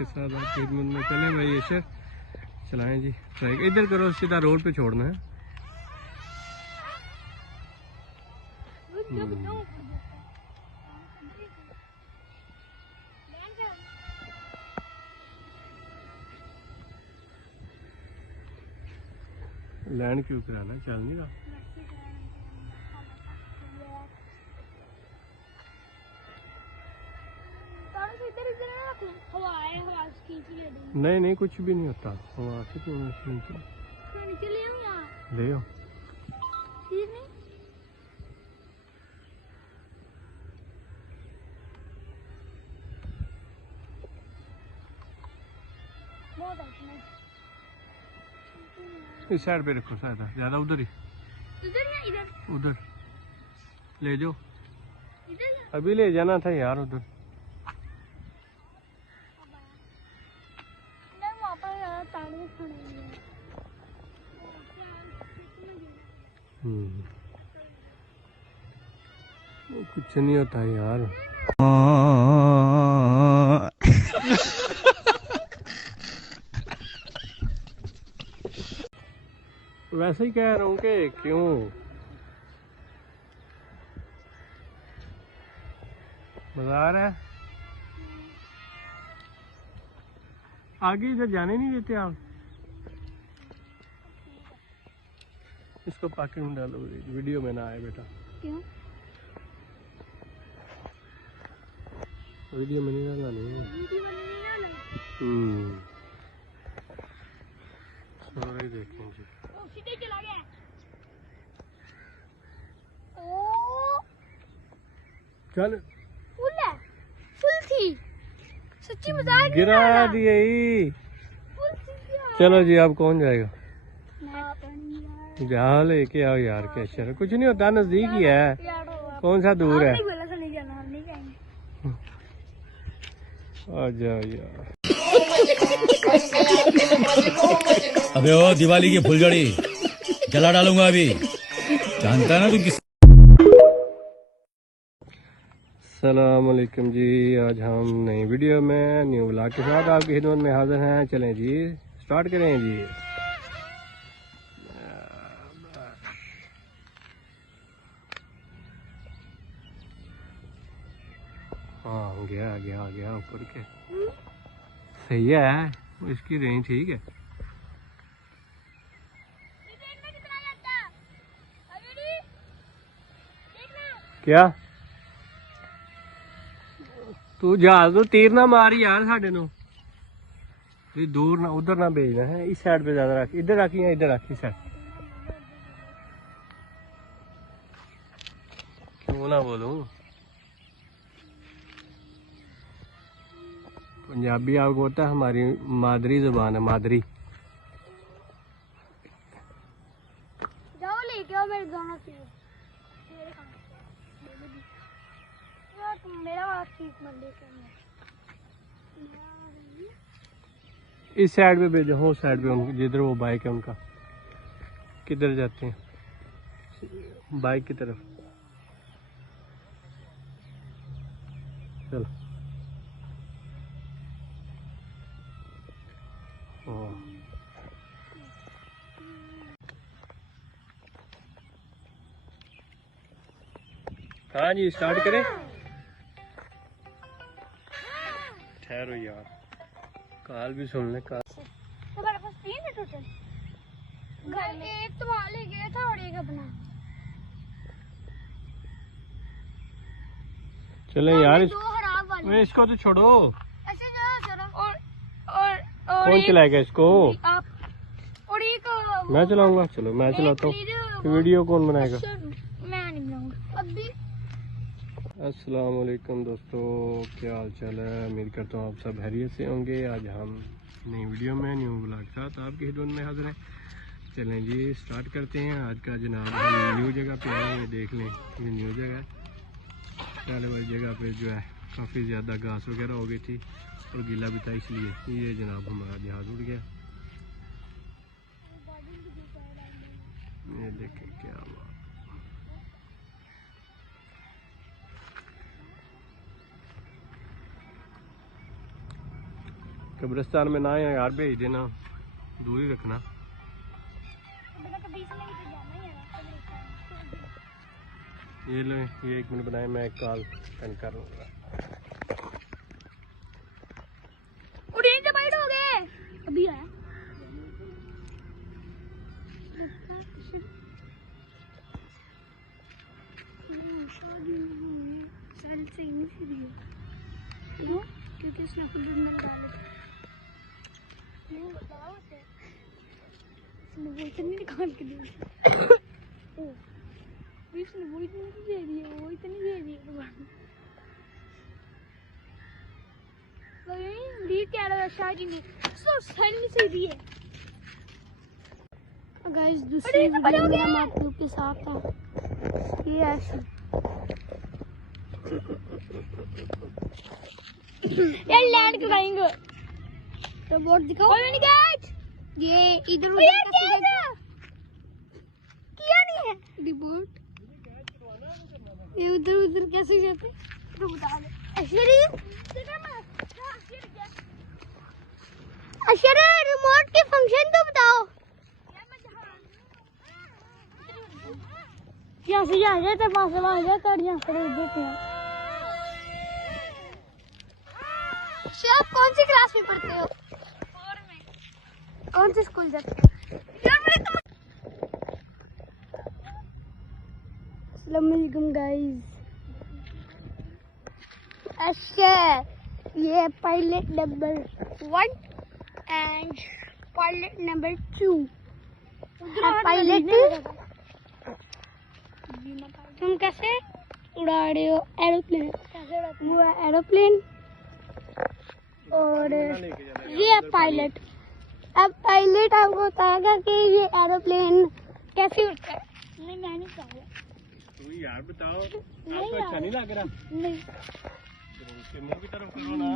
के साथ आपकी खिदमत में। चलें भाई ये सर चलाएं जी, ट्राई इधर करो, सीधा रोड पे छोड़ना है। लैंड क्यों कराना, चल नहीं रहा। नहीं नहीं कुछ भी नहीं होता, हवा से क्यों ले आओ। इस साइड पे रखो, शायद ज्यादा उधर ही, उधर ले जाओ। अभी ले जाना था यार उधर। कुछ नहीं होता यार। वैसे ही कह रहा हूँ कि क्यों बाजार है आगे, इधर जाने नहीं देते आप। इसको पॉकेट में डालो, वीडियो में ना आए बेटा। क्यों? वीडियो में नहीं डालना, नहीं सारे देखें जी। सीधे चला गया। चल फुल है, फुल थी, सच्ची मजाक गिरा दिए ही। चलो जी, अब कौन जाएगा? जा लेके आओ यार, क्या शर, कुछ नहीं होता, नजदीक ही है, कौन सा दूर है। आ जाओ यार। अबे ओ दिवाली की फुलझड़ी जला डालूंगा अभी, जानता है ना तू किस। अस्सलाम वालेकुम जी, आज हम नई वीडियो में न्यू व्लॉग के साथ आपकी खिदमत में हाजिर हैं। चलें जी, स्टार्ट करें जी। हाँ गया गया गया ऊपर के, सही है, इसकी रेंज ठीक है। क्या तू जहाज तो तीर ना मार यार साढ़े नो, दूर ना, उधर ना भेजना है, इस साइड पे ज्यादा रख, इधर रखी है, इधर रखी साइड। क्यों ना बोलूं, पंजाबी आपको होता है, हमारी मादरी जुबान है, मादरी। जाओ लेके आओ मेरे दोनों चीज, मेरा चीज मत लेके। इस साइड पे भेजो, हो साइड पे उनकी, जिधर वो बाइक है उनका। किधर जाते हैं? बाइक की तरफ। चलो हाँ जी, स्टार्ट करें। ठहरो यार, काल भी सुन ले। काल तुम्हारे पास 3 है टोटल? घर में एक तो वहाँ ले गया था और एक अपना। चले यार, 2 खराब वाले। इसको तो छोड़ो। ऐसे जाओ जरा। और कौन चलाएगा इसको? आप। और एक मैं चलाऊंगा, चलो मैं चलाता हूँ। वीडियो कौन बनाएगा? मैं नहीं बनाऊंगा अभी। अस्सलाम वालेकुम दोस्तों, क्या हाल चाल है? उम्मीद करता हूँ आप सब खैरियत से होंगे। आज हम नई वीडियो में न्यू व्लॉग के साथ आपकी खिदमत में हाजिर हैं। चलें जी, स्टार्ट करते हैं। आज का जनाब हम न्यू जगह पे आए हैं, ये देख लें, ये न्यू जगह है। पहले वाली जगह पे जो है काफ़ी ज़्यादा घास वगैरह हो गई थी और गीला भी था, इसलिए ये जनाब हमारा जहाज उड़ गया। ये देखें क्या बात। कब्रिस्तान में ना है यार, भेज देना, दूर ही रखना। ये लो, ये 1 मिनट बनाए, मैं एक कॉल सेंड कर लूँगा। हो गए अभी आया। क्योंकि उसने खुद अंदर डाले वो इतनी निकाल के दी। उसने वो इतनी दे दी है, वो इतनी दे दी है। क्या लगा शायद नहीं सो सही से दी है। गाइस दूसरी वीडियो में हम आप लोग के साथ था। ये ऐसे यार लैंड कराएंगे तो बोर्ड दिखाओ। ये इधर उधर किया नहीं है रिपोर्ट। ये उधर उधर कैसे जाते तो बता दे। अशरे रिमोट के फंक्शन तो बताओ। यहाँ से यहाँ जाते वहाँ से वहाँ जाते और यहाँ से देते हैं। आप कौन सी क्लास में पढ़ते हो? 4 में। कौन से स्कूल जाते हो? अस्सलाम वालेकुम गाइस। अच्छा ये pilot number 1 and pilot number 2। Pilot तुम कैसे उड़ा रहे हो एरोप्लेन? वो है एरोप्लेन और ये है पायलट। अब पायलट आपको बताएगा कि ये एरोप्लेन कैसे उड़ता है। नहीं मैं नहीं कहूँगा। तो यार बताओ, नहीं आपको अच्छा नहीं लग रहा? नहीं उसके मुंह की तरफ करो ना।